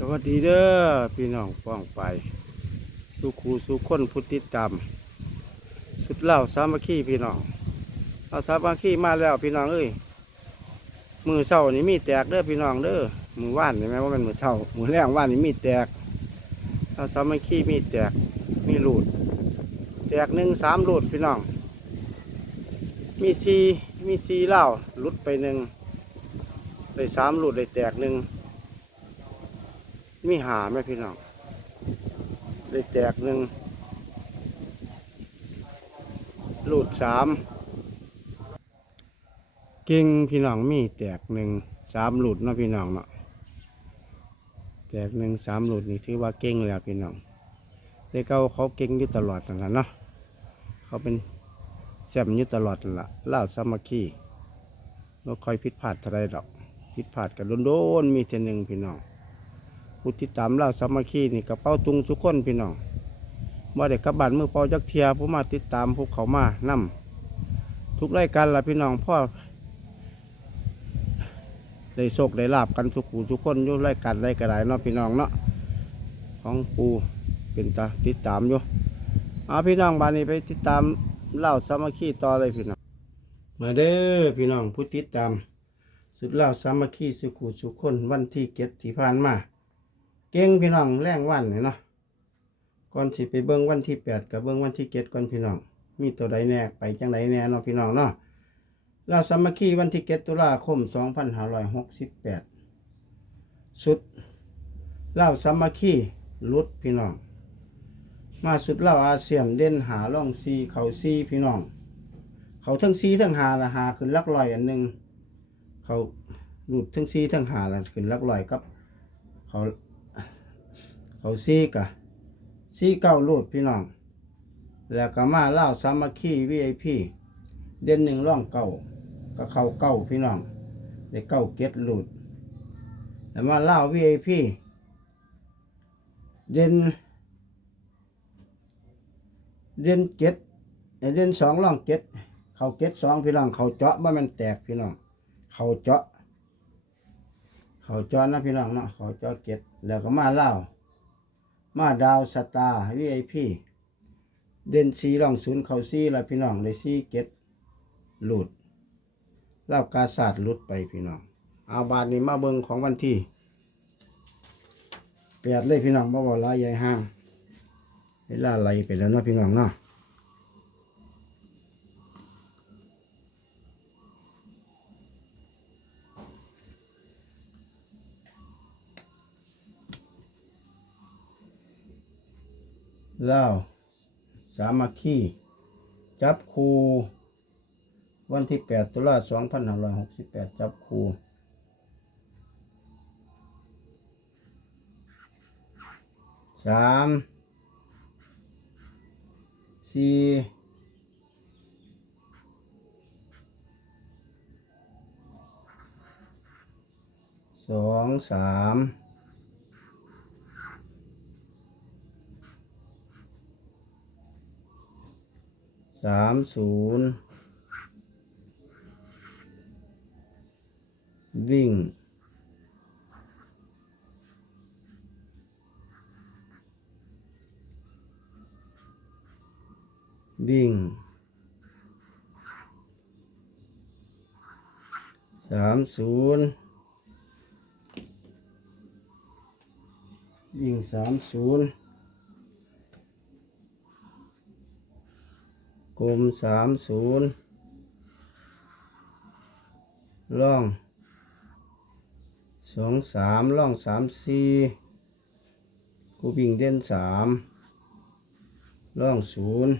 สวัสดีเด้อพี่น้องป้องไป สุขูสุคนพุทธิตามสุดเล่าสามัคคีพี่น้องเอาสามัคคีมาแล้วพี่น้องเอ้ยมือเศร้านี่มีแตกเด้อพี่น้องเด้อมือว่านเห็นไหมว่าเป็นมือเศร้ามือแรงว่านนี่มีแตกเอาสามัคคีมีแตกมีหลุดแตกหนึ่งสามหลุดพี่น้อง มีซีมีซีเหล้าหลุดไปหนึ่งได้สามหลุดได้แตกหนึ่ง มีหาไหมพี่น้องได้แตกหนึ่งหลุดสามเก่งพี่น้องมีแตกหนึ่งสามหลุดเนาะพี่น้องเนาะแตกหนึ่งสามหลุดนี่ถือว่าเก่งแล้วพี่น้องแต่เขาเขาเก่งอยู่ตลอดนั่นแหละเนาะเขาเป็นแซมอยู่ตลอดนั่นละเล่าสามัคคีไม่ค่อยผิดพลาดเท่าไรดอกผิดพลาดกันโดนๆมีเทอหนึ่งพี่น้อง ผู้ที่ตามเล่าสามัคคีนี่กระเป๋าตุงทุกคนพี่น้องว่าเด็กกลับบ้านมือเปอจักเทียผู้มาติดตามพวกเขามานํทุกรายการละพี่น้องพ่อได้โชคได้ลาบกันทุกขู่ทุกคนอยู่รายการได้กระไดเนาะพี่น้องเนาะของปูเป็นตาติดตามอยู่เอาพี่น้องบ้านนี้ไปติดตามเล่าสามัคคีต่อเลยพี่น้องมาเด้อพี่น้องผู้ติดตาม สุดเล่าสามัคคีสุขุสุขคนวันที่เก็ดที่ผ่านมา ก่งพี่น้องแรงวันเนาะก่อนสิไปเบิ้งวันที่แปดกับเบิ้งวันที่เจ็ดก่อนพี่น้อง มีตัวใดแน่ไปจังใดแน่เนาะพี่น้องเนาะลาสามัคคีวันที่เจ็ดตุลาคมสองพันห้าร้อยหกสิบแปดสุดลาสามัคคีลุดพี่น้อง มาสุดเลาอาเซียนเด่นหาล่องซีเขาซีพี่น้อง เขาทั้งซีทั้งหาละหาขึ้นลักลอยอันหนึ่งเขาหลุดทั้งซีทั้งหาละขึ้นลักลอยกับ เขา เขาซีกะซีเก้ารูดพี่น้อง แล้วก็มาเล่าสามัคคีวีไอพีเด่นหนึ่งร่องเก้าก็เข้าเก้าพี่น้องได้เก้าเก็ดรูดแล้วมาเล่าวีไอพีเด่นเด่นเก็ดเอ้ยเด่นสองร่องเก็ดเขาเก็ดสองพี่น้อง เขาเจาะว่ามันแตกพี่น้อง เขาเจาะ เขาเจอนะพี่น้องเนาะเขาเจอเก็ตแล้วก็มาเล่า มาดาวสตาร์วีไอพีเด่นสีรองศูนย์เขาซีและพี่น้องเลยซีเก็ตหลุดราวกาศาสตร์หลุดไปพี่น้องเอาบาทนี้มาเบิงของวันที่แปดเลยพี่น้องบ่บ่ลายใหญ่ห้างเวลาไหลไปแล้วเนาะพี่น้องเนาะ เล่าวสามัคคีจับคูวันที่แปดตุลาสองพันห้าร้อยหกสิบแปดจับคูสามสี่สองสาม สามศูนย์วิ่งวิ่งสามศูนย์วิ่งสามศูนย์ กลมสามศูนย์ล่องสองสามล่องสามสี่กูวิ่งเด่นสามล่องศูนย์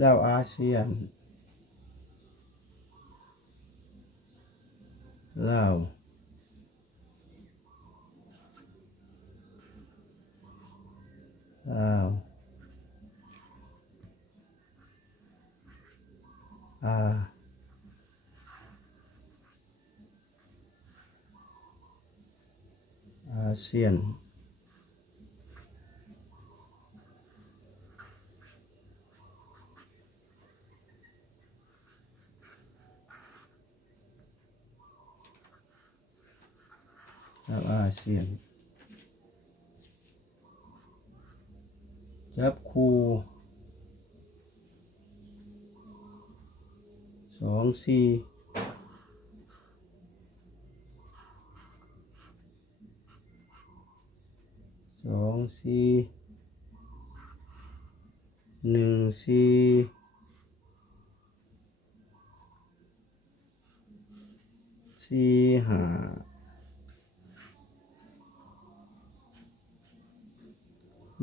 แล้วอาเซียนลาวลาวอา À. เอาเซียน อาเซียน จับคูสองสี่สองสี่หนึ่งสี่สี่ห้า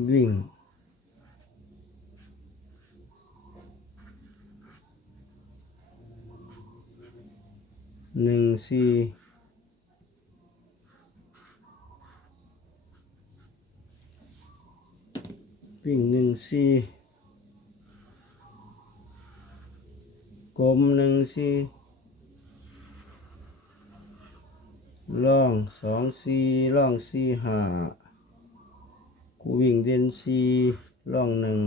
วิ่ง หนึ่งสี่วิ่งหนึ่งสี่กลมหนึ่งสี่ล่องสองสี่ล่องสี่ห้า กูวิ่งเดนซีร่องหนึ่ง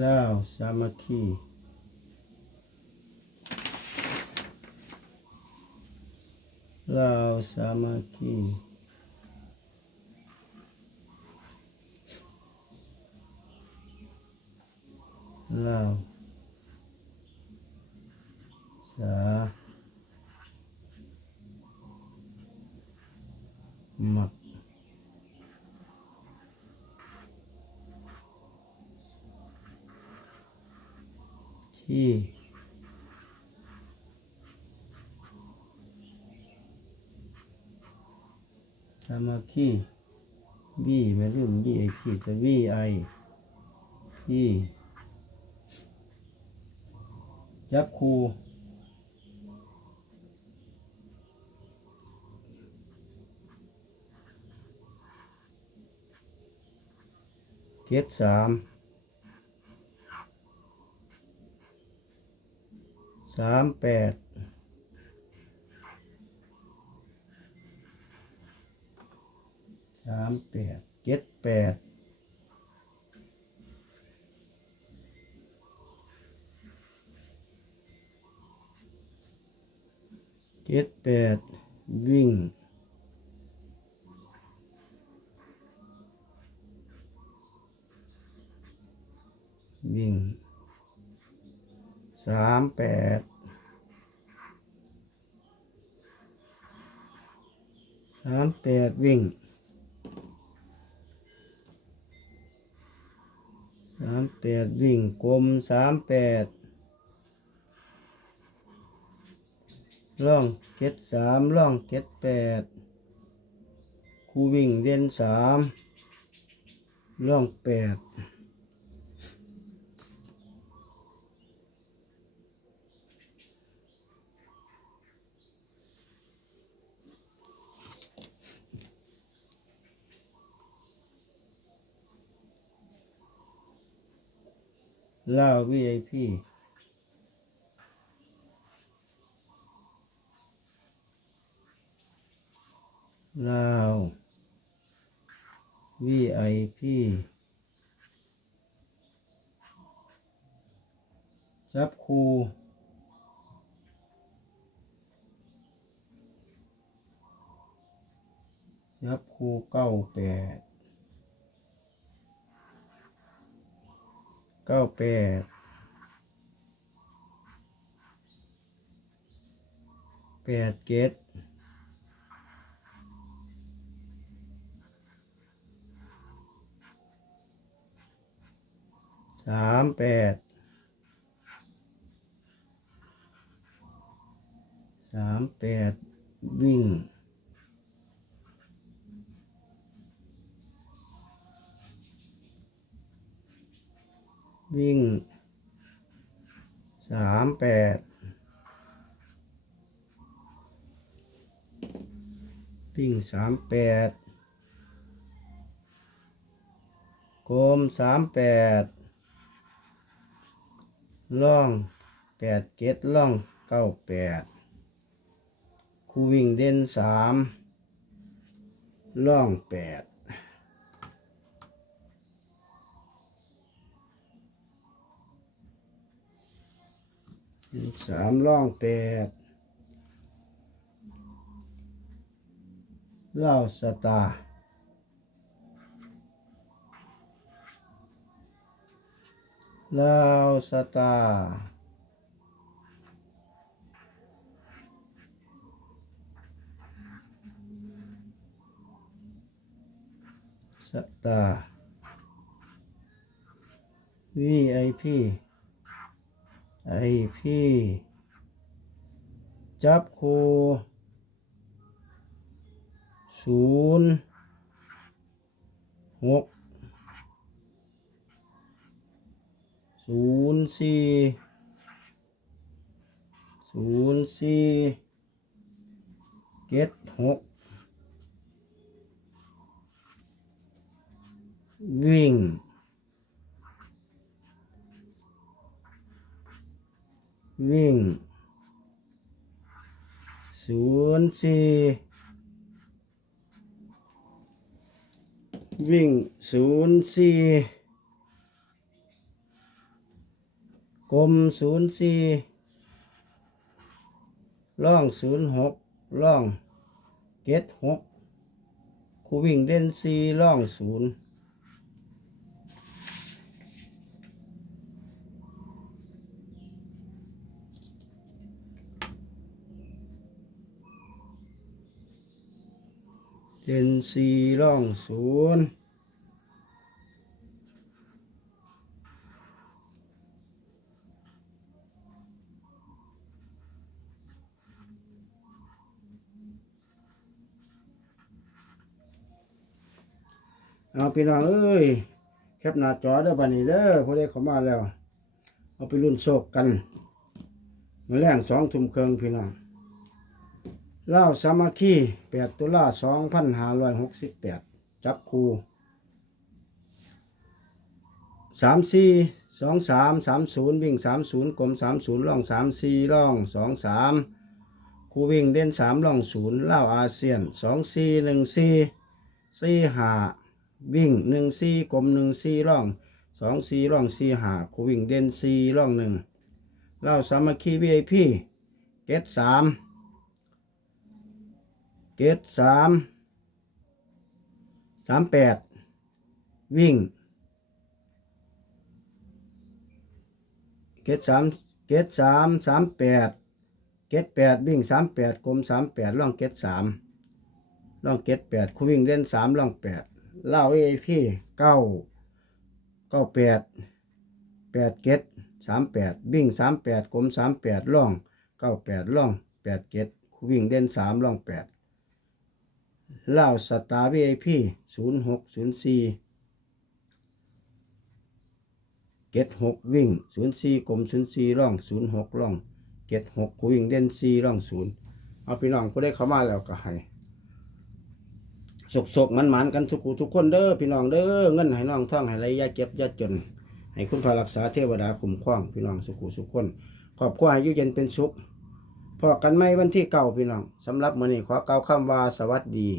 แล้วสามัคคี แล้วสามัคคี ลามาคีบีไม่ลืมบีไอพีจะบีไอที่จับคูเจ็ดสามสามแปด สามแปดเจ็ดแปดเจ็ดแปดวิ่งวิ่งสามแปดสามแปดวิ่ง สามแปดวิ่งกลมสามแปดร่องเจ็ดสามร่องเจ็ดแปดคูวิ่งเด่นสามร่องแปด ล่าววีไอพีลาว VIP จับคูจับคูเก้าแปด เก้าแปดแปดเจ็ดสามแปดสามแปดวิ่ง วิ่งสามแปดวิ่งสามแปดกลมสามแปดล่องแปดเจ็ดล่องเก้าแปดคูวิ่งเด่นสามล่องแปดเด่น สามล่องแปดเล่าสตาเล่าสตาสตา ร์ VIP IP จับโคศูนย์หกศูนย์สี่ศูนย์สี่เจ็ดหกวิ่ง วิ่งศูนย์สี่วิ่งศูนย์สี่กลมศูนย์สี่ล่องศูนย์หกล่องเจ็ดหกคูวิ่งเด่นสี่ล่องศูนย์ ด่นสี่ล่องศูนย์เอาพี่น้องเอ้ยแคปหน้าจอเด้อบัดนี้เด้อผู้ใดเขามาแล้ว เอาไปรุ่นโศกกันมื้อแรงสองทุ่มครึ่งพี่น้อง เล่าสามัคคีแปดตุลาสองพันห้าร้อยหกสิบแปดจับคูสามสี่สองสามสามศูนย์วิ่งสามศูนย์กลมสามศูนย์ล่องสามสี่ล่องสองสามคูวิ่งเด่นสามล่องศูนย์เล่าอาเซียนสองสี่หนึ่งสี่สี่หาวิ่งหนึ่งสี่กลมหนึ่งสี่ล่องสองสี่ล่องสี่หาคูวิ่งเด่นสี่ล่องหนึ่งเล่าสามัคคีวีไอพีเกตสาม เกตสามสามแปดวิ่ง เกตสามเกตสามสามแปดเกตแปดวิ่งสามแปดกลมสามแปดร่องเกตสามร่องเกตแปดคูวิ่งเด่นสามร่องแปดเล่าเอพี่เก้าเก้าแปดแปดเจ็ดสามแปดวิ่งสามแปดกลมสามแปดล่องเก้าแปดล่องแปดเจ็ดวิ่งเด่นสามล่องแปด เล่าสตาร์วีไอพีศูนย์หกศูนย์สี่เจ็ดหกวิ่งศูนย์สี่กลมศูนย์สี่ล่องศูนย์หกล่องเจ็ดหกวิ่งเด่นสี่ล่องศูนย์เอาพี่น้องผู้ได้เข้ามาแล้วก็ให้สกสกมันมันกันทุกคทุกคนเด้อพี่น้องเด้อเงินให้น้องท่องให้ไรยาเก็บยาจน ให้คุณพระรักษาเทวดาคุ้มครอง พี่น้องสุขุสุขคนขอบคุณอายุเย็นเป็นสุข พอกันไม่วันที่เก่าพี่น้องสำหรับมื้อนี้ขอเก่าคำว่าสวัสดี